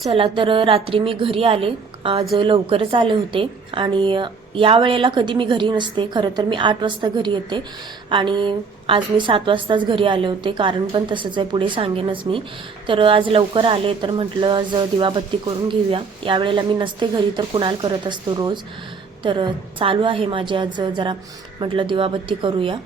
चला तर रात्री मी घरी आले. आज लवकरच आले होते आणि या वेळेला कधी मी घरी नसते. खरं तर मी 8 वाजता घरी येते आणि आज मी 7 वाजताच घरी आले होते. कारण पण तसंच आहे, पुढे सांगेनच मी. तर आज लवकर आले तर म्हटलं आज दिवाबत्ती करून घेऊया. या वेळेला मी नसते घरी तर कुणाल करत असतो रोज. तर चालू आहे माझे आज जरा म्हटलं दिवाबत्ती करूया.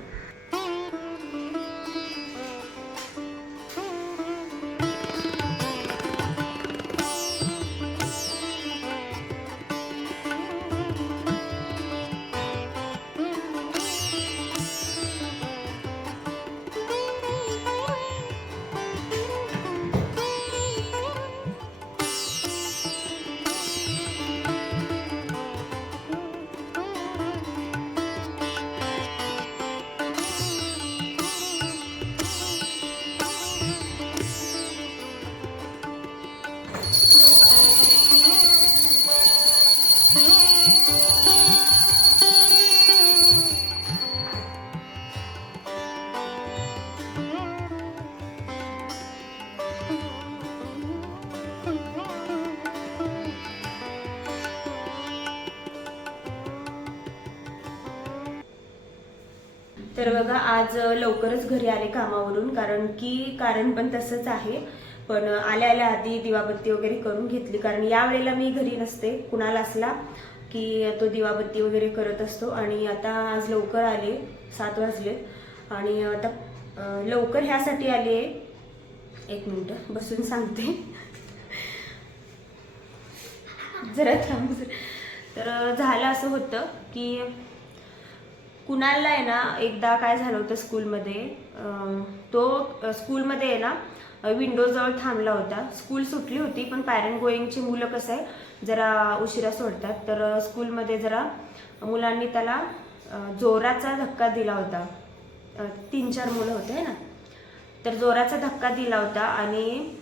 तर बघा आज लवकरच घरी आले कामावरून, कारण पण तसंच आहे. पण आल्या आल्या आधी दिवाबत्ती वगैरे करून घेतली, कारण या वेळेला मी घरी नसते. कुणाला असला की तो दिवाबत्ती वगैरे करत असतो. आणि आता आज लवकर आले, 7 वाजले. आणि आता लवकर ह्यासाठी आले, एक मिनिट बसून सांगते जरा थांब. तर झालं असं होतं की कुणालला आहे ना, एकदा काय झालं होतं स्कूलमध्ये. तो स्कूलमध्ये आहे ना विंडोजवळ थांबला होता. स्कूल सुटली होती पण पॅरेंट गोईंगची मुलं कसं आहे जरा उशिरा सोडतात. तर स्कूलमध्ये जरा मुलांनी त्याला जोराचा धक्का दिला होता. 3-4 मुलं होते ना, तर जोराचा धक्का दिला होता. आणि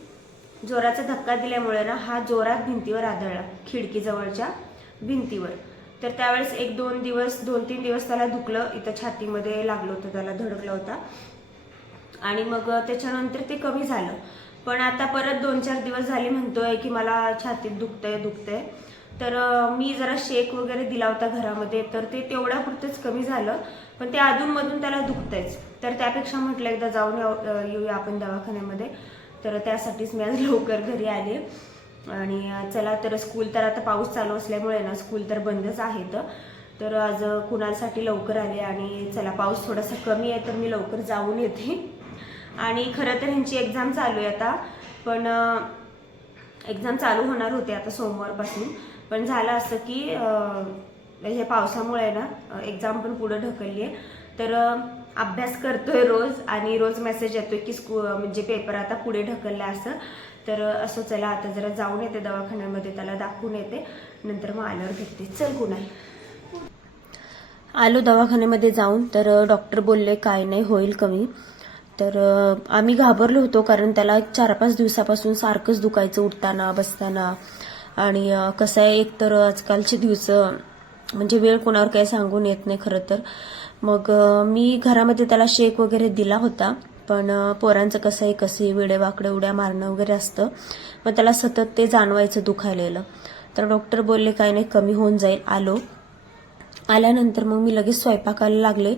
जोराचा धक्का दिल्यामुळे ना हा जोरात भिंतीवर आदळला, खिडकीजवळच्या भिंतीवर. तर त्यावेळेस 2-3 दिवस त्याला दुखलं, इथं छातीमध्ये लागलं होतं, त्याला धडकला होता. आणि मग त्याच्यानंतर ते कमी झालं. पण आता परत 2-4 दिवस झाले म्हणतोय की मला छातीत दुखतंय. तर मी जरा शेक वगैरे दिला होता घरामध्ये, तर ते तेवढ्यापुरतंच कमी झालं. पण ते अधूनमधून त्याला दुखतंयच. तर त्यापेक्षा म्हटलं एकदा जाऊन येऊया आपण दवाखान्यामध्ये. तर त्यासाठीच मी आज लवकर घरी आले. आणि चला तर स्कूल तर आता पाऊस चालू असल्यामुळे ना स्कूल तर बंदच आहेत. तर आज कुणालसाठी लवकर आले. आणि चला पाऊस थोडासा कमी आहे तर मी लवकर जाऊन येते. आणि खरं तर ह्यांची एक्झाम चालू आहे आता, पण एक्झाम चालू होणार होते आता सोमवारपासून. पण झालं असं की हे पावसामुळे ना एक्झाम पण पुढे ढकलली आहे. तर अभ्यास करतोय रोज आणि रोज मेसेज येतोय की म्हणजे पेपर आता पुढे ढकलला असं. तर असं चला आता जरा जाऊन येते दवाखान्यामध्ये, त्याला दाखवून येते, नंतर मग आल्यावर भेटते. चल कुणाल. आलो दवाखान्यामध्ये जाऊन. तर डॉक्टर बोलले काय नाही, होईल कमी. तर आम्ही घाबरलो होतो, कारण त्याला 4-5 दिवसापासून सारखंच दुखायचं उठताना बसताना. आणि कसं आहे, एकतर आजकालचे दिवस म्हणजे वेळ कोणावर काही सांगून येत नाही खरं तर. मग मी घरामध्ये त्याला शेक वगैरे दिला होता. पण पोरांचं कसं आहे, कसे वेडेवाकडे उड्या मारणं वगैरे असतं, मग त्याला सतत ते जाणवायचं दुखायलेलं. तर डॉक्टर बोलले काय नाही, कमी होऊन जाईल. आल्यानंतर मग मी लगेच स्वयंपाकाला लागले,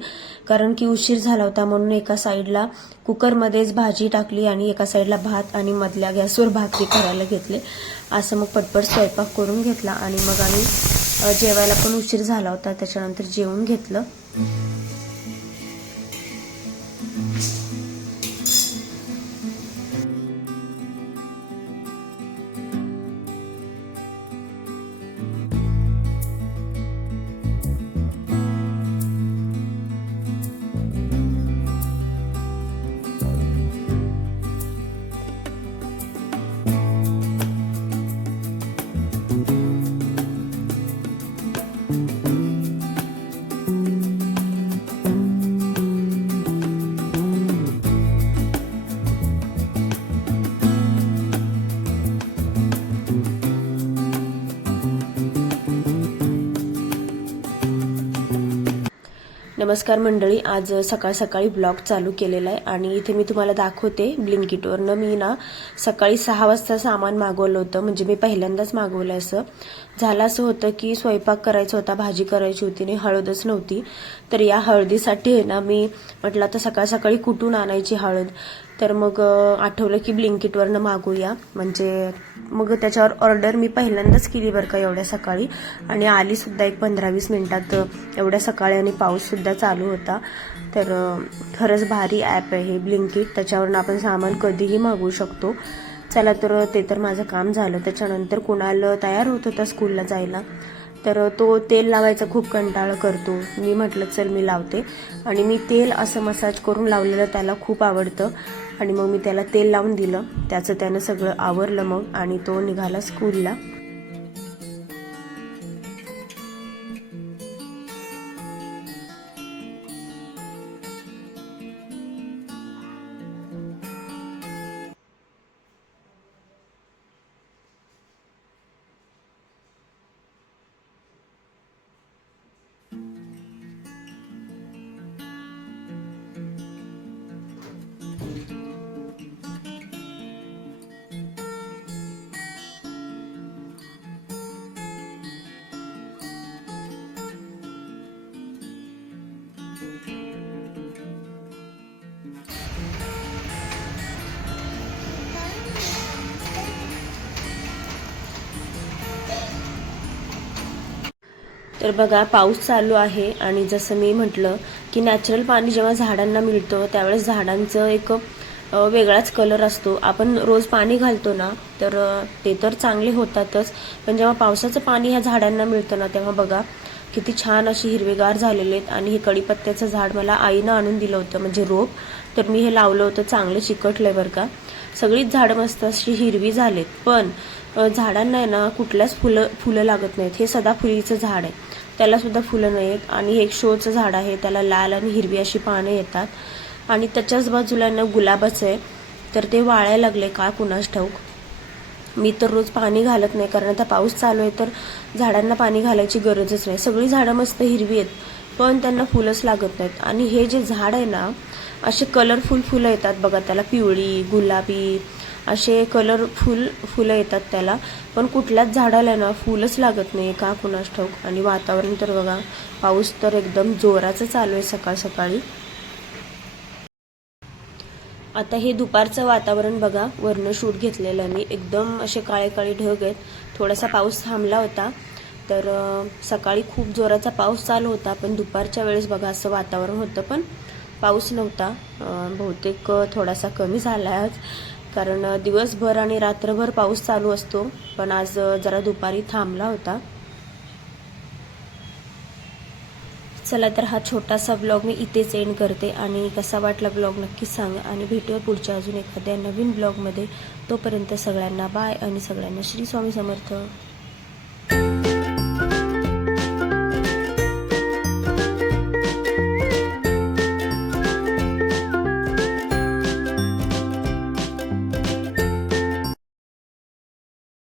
कारण की उशीर झाला होता. म्हणून एका साईडला कुकरमध्येच भाजी टाकली आणि एका साईडला भात आणि मधल्या गॅसवर भाकरी करायला घेतले. असं मग पटपट स्वयंपाक करून घेतला. आणि मग आम्ही जेवायला पण उशीर झाला होता, त्याच्यानंतर जेवून घेतलं. नमस्कार मंडळी, आज सकाळ सकाळी ब्लॉग चालू केलेला आहे आणि इथे मी तुम्हाला दाखवते ब्लिंकिटवरनं मी ना सकाळी 6 वाजता सामान मागवलं होतं. म्हणजे मी पहिल्यांदाच मागवलं. असं झालं असं होतं की स्वयंपाक करायचा होता, भाजी करायची होती आणि हळदच नव्हती. तर या हळदीसाठी आहे ना मी म्हटलं तर सकाळ सकाळी कुठून आणायची हळद. तर मग आठवलं की ब्लिंकिटवरनं मागूया. म्हणजे मग त्याच्यावर ऑर्डर मी पहिल्यांदाच केली बरं का एवढ्या सकाळी, आणि आली सुद्धा एक 15-20 मिनिटात एवढ्या सकाळी. आणि पाऊस सुद्धा चालू होता. तर खरंच भारी ॲप आहे हे ब्लिंकिट. त्याच्यावरून आपण सामान कधीही मागवू शकतो. चला तर ते तर माझं काम झालं. त्याच्यानंतर कुणाल तयार होत होता स्कूलला जायला. तर तो तेल लावायचा खूप कंटाळा करतो. मी म्हटलं चल मी लावते, आणि मी तेल असं मसाज करून लावलेलं त्याला खूप आवडतं. आणि मग मी त्याला तेल लावून दिलं. त्याचं त्यानं सगळं आवरलं मग, आणि तो निघाला स्कूलला. तर बघा पाऊस चालू आहे, आणि जसं मी म्हटलं की नॅचरल पाणी जेव्हा झाडांना मिळतं त्यावेळेस झाडांचं एक वेगळाच कलर असतो. आपण रोज पाणी घालतो ना तर ते तर चांगले होतातच, पण जेव्हा पावसाचं पाणी ह्या झाडांना मिळतं ना तेव्हा बघा किती छान अशी हिरवेगार झालेले आहेत. आणि हे कडीपत्त्याचं झाड मला आईनं आणून दिलं होतं, म्हणजे रोप. तर मी हे लावलं होतं, चांगलं चिकटलंय बरं का. सगळीच झाडं मस्त अशी हिरवी झालेत. पण झाडांना आहे ना कुठल्याच फुलं लागत नाहीत. हे सदाफुलीचं झाड आहे, त्याला सुद्धा फुलं नाही आहेत. आणि हे एक शोचं झाड आहे, त्याला लाल आणि हिरवी अशी पानं येतात. आणि त्याच्याच बाजूला ना गुलाबाचं आहे, तर ते वाळायला लागले का कुणास ठाऊक. मी तर रोज पाणी घालत नाही, कारण आता पाऊस चालू आहे तर झाडांना पाणी घालायची गरजच नाही. सगळी झाडं मस्त हिरवी आहेत, पण त्यांना फुलंच लागत नाहीत. आणि हे जे झाड आहे ना असे कलरफुल फुलं येतात बघा त्याला, पिवळी, गुलाबी असे कलरफुल फुलं येतात त्याला. पण कुठल्याच झाडाला ना फुलच लागत नाही का कुणास ठाऊक. आणि वातावरण तर बघा, पाऊस तर एकदम जोराचं चालू आहे सकाळ सकाळी. आता हे दुपारचं वातावरण बघा, वरनं शूट घेतलेलं मी. एकदम असे काळे काळे ढग आहेत. थोडासा पाऊस थांबला होता. तर सकाळी खूप जोराचा पाऊस चालू होता, पण दुपारच्या वेळेस बघा असं वातावरण होतं, पण पाऊस नव्हता. बहुतेक थोडासा कमी झाला आज, कारण दिवसभर आणि रात्रभर पाऊस चालू असतो, पण आज जरा दुपारी थांबला होता. चला तर हा छोटासा ब्लॉग मी इथेच एंड करते, आणि कसा वाटला ब्लॉग नक्कीच सांगा, आणि भेटूया पुढच्या अजून एखाद्या नवीन ब्लॉगमध्ये. तोपर्यंत सगळ्यांना बाय, आणि सगळ्यांना श्री स्वामी समर्थ.